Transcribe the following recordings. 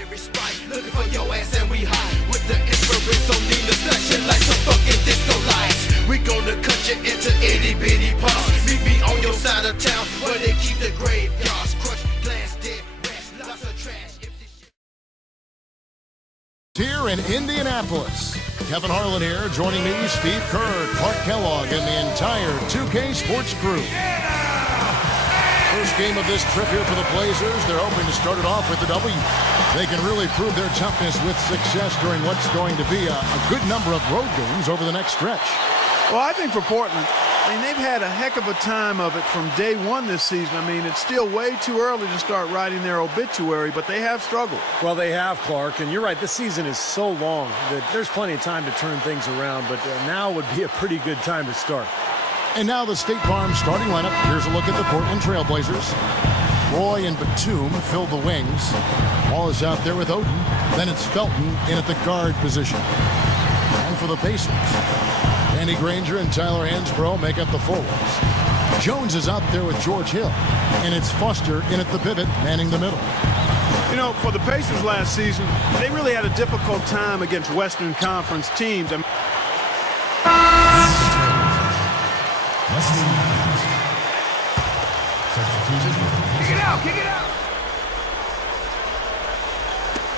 every spot, looking for your ass and we hide with the infrared on Nina flashing like some fucking disco lights. We gonna cut you into itty bitty parts. Meet me on your side of town where they keep the graveyards. Crushed glass, dead rats, lots of trash. Here in Indianapolis, Kevin Harlan here, joining me, Steve Kerr, Clark Kellogg, and the entire 2K Sports crew. First game of this trip here for the Blazers. They're hoping to start it off with the W. They can really prove their toughness with success during what's going to be a good number of road games over the next stretch. Well, I think for Portland, they've had a heck of a time of it from day one this season. It's still way too early to start writing their obituary, but they have struggled. Well, they have, Clark, and you're right. This season is so long that there's plenty of time to turn things around, but now would be a pretty good time to start. And now the State Farm starting lineup. Here's a look at the Portland Trailblazers. Roy and Batum fill the wings. Wallace out there with Oden. Then it's Felton in at the guard position. And for the Pacers, Danny Granger and Tyler Hansbrough make up the forwards. Jones is out there with George Hill. And it's Foster in at the pivot, manning the middle. For the Pacers last season, they really had a difficult time against Western Conference teams. Kick it out!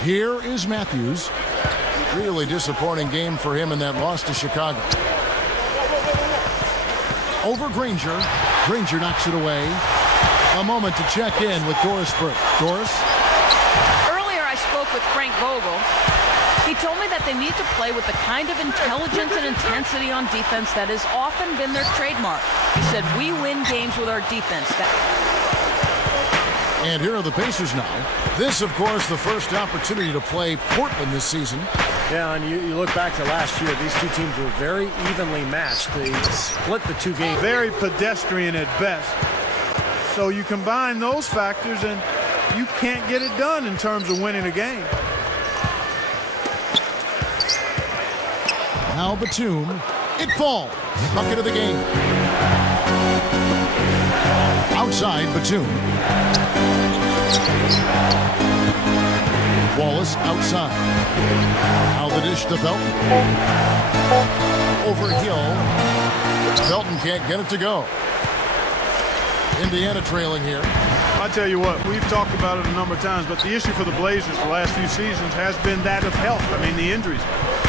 Here is Matthews. Really disappointing game for him in that loss to Chicago. Over Granger. Granger knocks it away. A moment to check in with Doris Burke. Doris? Earlier I spoke with Frank Vogel. He told me that they need to play with the kind of intelligence and intensity on defense that has often been their trademark. He said, we win games with our defense. And here are the Pacers now. This, of course, the first opportunity to play Portland this season. Yeah, and you look back to last year, these two teams were very evenly matched. They split the two games. Very pedestrian at best. So you combine those factors and you can't get it done in terms of winning a game. Now Batum. It falls. Bucket of the game. Outside Batum. Wallace outside. Now the dish to Felton. Over Hill. Felton can't get it to go. Indiana trailing here. I tell you what, we've talked about it a number of times, but the issue for the Blazers the last few seasons has been that of health. The injuries.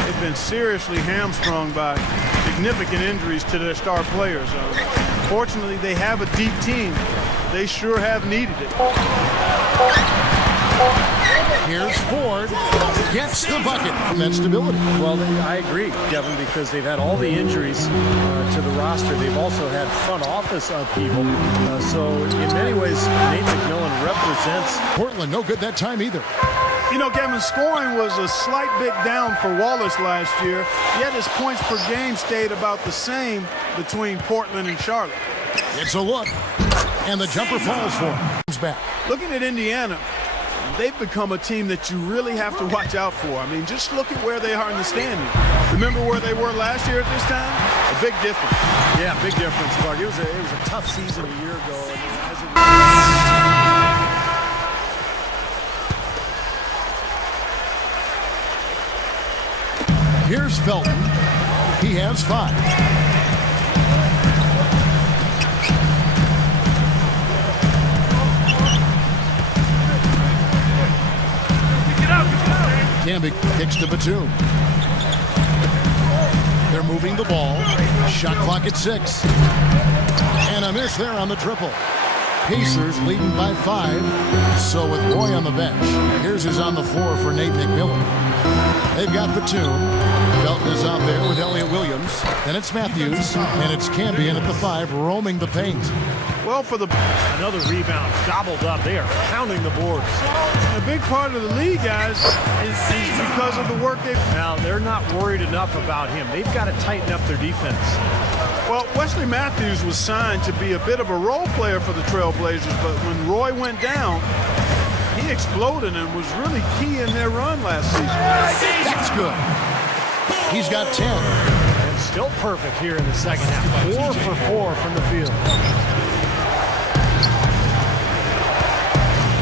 They've been seriously hamstrung by significant injuries to their star players. Fortunately, they have a deep team. They sure have needed it. Here's Ford. Gets the bucket from that stability. Well, I agree, Kevin, because they've had all the injuries to the roster. They've also had front office upheaval. So in many ways, Nate McMillan represents Portland. No good that time either. Kevin, scoring was a slight bit down for Wallace last year, yet his points per game stayed about the same between Portland and Charlotte. It's a look, and the jumper falls for him. Comes back. Looking at Indiana, they've become a team that you really have to watch out for. Just look at where they are in the standings. Remember where they were last year at this time? A big difference. Yeah, big difference, Clark. It was a tough season a year ago. Here's Felton. He has 5. Camby kicks to Batum. They're moving the ball. Shot clock at 6. And a miss there on the triple. Pacers leading by 5. So with Roy on the bench, here's his on the floor for Nate McMillan. They've got Batum. Felton is out there with Elliott Williams. Then it's Matthews. And it's Camby in at the 5, roaming the paint. Well, for the another rebound gobbled up. They are pounding the boards. A big part of the league, guys, is because of the work they've. Now they're not worried enough about him. They've got to tighten up their defense. Well, Wesley Matthews was signed to be a bit of a role player for the Trailblazers, but when Roy went down, he exploded and was really key in their run last season. That's good. He's got 10. And still perfect here in the second half. 4 for 4 from the field.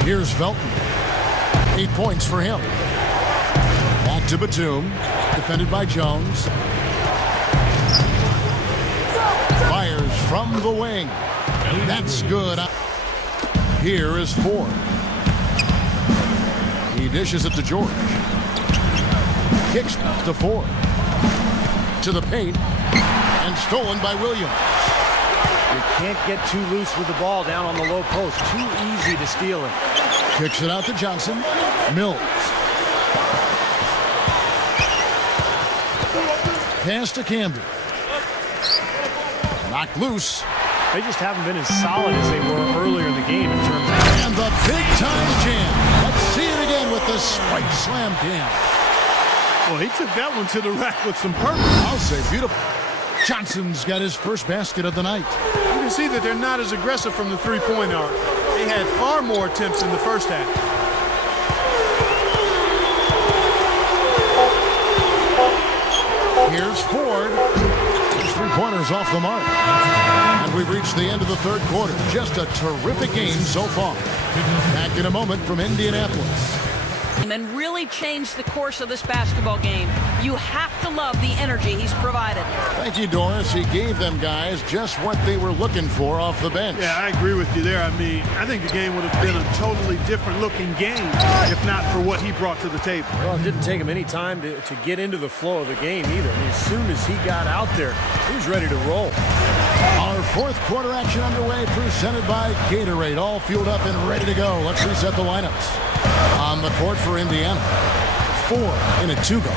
Here's Felton. 8 points for him. Back to Batum. Defended by Jones. Fires from the wing. That's good. Here is Ford. He dishes it to George. Kicks to Ford. To the paint. And stolen by Williams. You can't get too loose with the ball down on the low post. Too easy to steal it. Kicks it out to Johnson. Mills. Pass to Camden. Knocked loose. They just haven't been as solid as they were earlier in the game in terms of... And the big-time jam. Let's see it again with the spike slam jam. Well, he took that one to the rack with some purpose. I'll say beautiful. Johnson's got his first basket of the night. You can see that they're not as aggressive from the three-point arc. They had far more attempts in the first half. Here's Ford. His three-pointers off the mark. And we've reached the end of the third quarter. Just a terrific game so far. Back in a moment from Indianapolis. And really changed the course of this basketball game. You have to love the energy he's provided. Thank you, Doris. He gave them guys just what they were looking for off the bench. Yeah, I agree with you there. I mean, I think the game would have been a totally different looking game if not for what he brought to the table. Well, it didn't take him any time to get into the flow of the game either. I mean, as soon as he got out there, he was ready to roll. Our fourth quarter action underway, presented by Gatorade. All fueled up and ready to go. Let's reset the lineups. On the court for Indiana, Ford in a two-guard.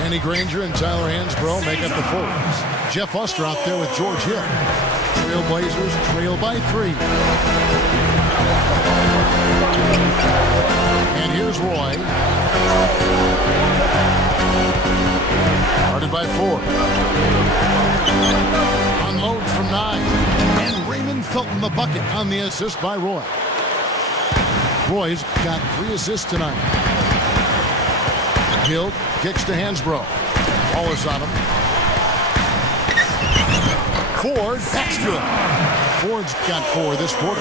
Danny Granger and Tyler Hansbrough make up the forwards. Jeff Oster out there with George Hill. Trailblazers trail by 3. And here's Roy. Guarded by Ford. Unload from 9. And Raymond Felton the bucket on the assist by Roy. Roy's got 3 assists tonight. Hill kicks to Hansbrough. Ball is on him. Ford, that's good. Ford's got 4 this quarter.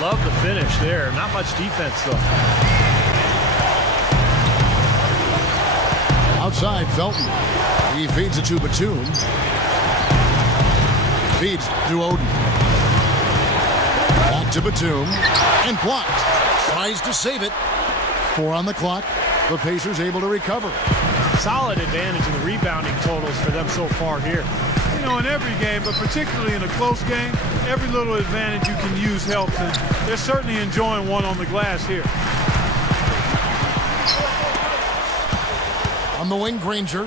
Love the finish there. Not much defense, though. Outside, Felton. He feeds it to Batum. Feeds to Oden. Back to Batum. And blocked. Tries to save it. 4 on the clock. The Pacers able to recover. Solid advantage in the rebounding totals for them so far here. You know, in every game, but particularly in a close game, every little advantage you can use helps, and they're certainly enjoying one on the glass here. On the wing, Granger.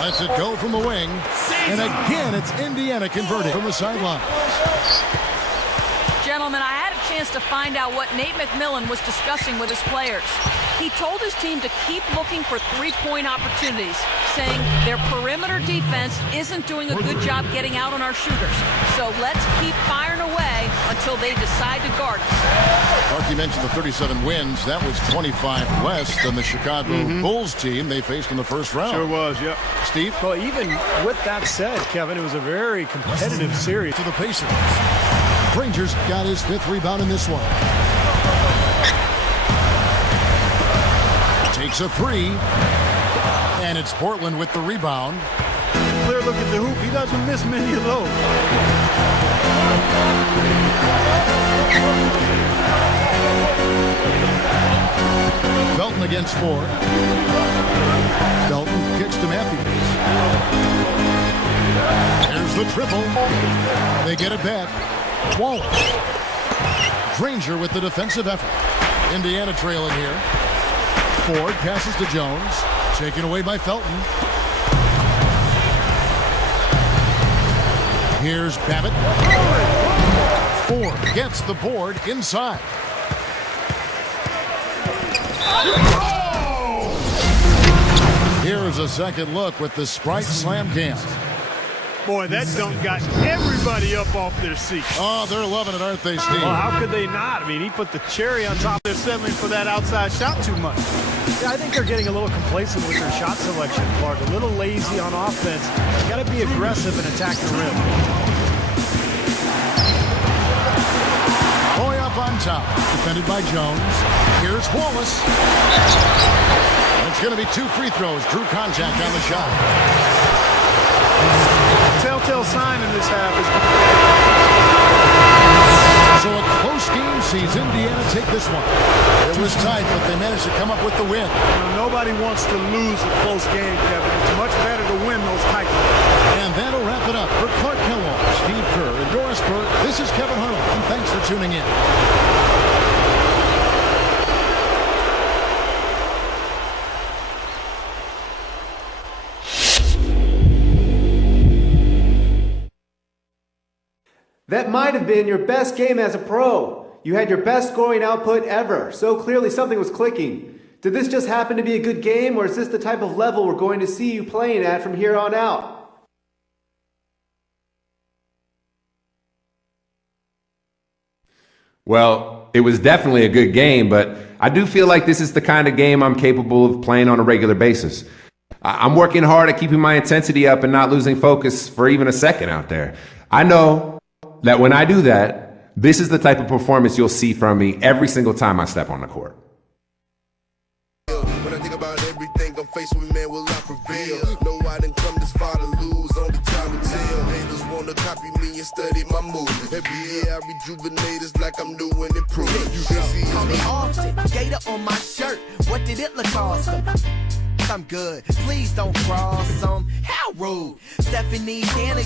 Lets it go from the wing. And again, it's Indiana converted from the sideline. Gentlemen, I had a chance to find out what Nate McMillan was discussing with his players. He told his team to keep looking for three-point opportunities, saying their perimeter defense isn't doing a good job getting out on our shooters. So let's keep firing away until they decide to guard us. Mark, you mentioned the 37 wins. That was 25 less than the Chicago Bulls team they faced in the first round. Sure was, yep. Steve? Well, even with that said, Kevin, it was a very competitive series. To the Pacers. Granger's got his 5th rebound in this one. Takes a 3. And it's Portland with the rebound. Clear look at the hoop. He doesn't miss many of those. Felton against 4. Felton kicks to Matthews. There's the triple. They get it back. Won't. Granger with the defensive effort. Indiana trailing here. Ford passes to Jones. Taken away by Felton. Here's Babbitt. Ford gets the board inside. Here's a second look with the Sprite Slam Cam. Boy, that dunk got everybody up off their seats. Oh, they're loving it, aren't they, Steve? Well, how could they not? I mean, he put the cherry on top. They're settling for that outside shot too much. Yeah, I think they're getting a little complacent with their shot selection, Clark. A little lazy on offense. You got to be aggressive and attack the rim. Boy up on on top. Defended by Jones. Here's Wallace. It's going to be 2 free throws. Drew contact on the shot. Telltale sign in this half is... So a close game sees Indiana take this one. It was tight, but they managed to come up with the win. Nobody wants to lose a close game, Kevin. It's much better to win those tight ones. And that'll wrap it up. For Clark Kellogg, Steve Kerr, and Doris Burke, this is Kevin Harlan, and thanks for tuning in. That might have been your best game as a pro. You had your best scoring output ever, so clearly something was clicking. Did this just happen to be a good game, or is this the type of level we're going to see you playing at from here on out? Well, it was definitely a good game, but I do feel like this is the kind of game I'm capable of playing on a regular basis. I'm working hard at keeping my intensity up and not losing focus for even a second out there. I know that when I do that, this is the type of performance you'll see from me every single time I step on the court. When I think about everything I'm faced with, man, will I prevail? No, I didn't come this far to lose, only time to tell. Haters wanna copy me and study my moves. Every year I rejuvenate, it's like I'm doing it proof. You can see Call me often, Gator on my shirt. What did it look awesome? I'm good. Please don't cross them. How rude. Stephanie Danny.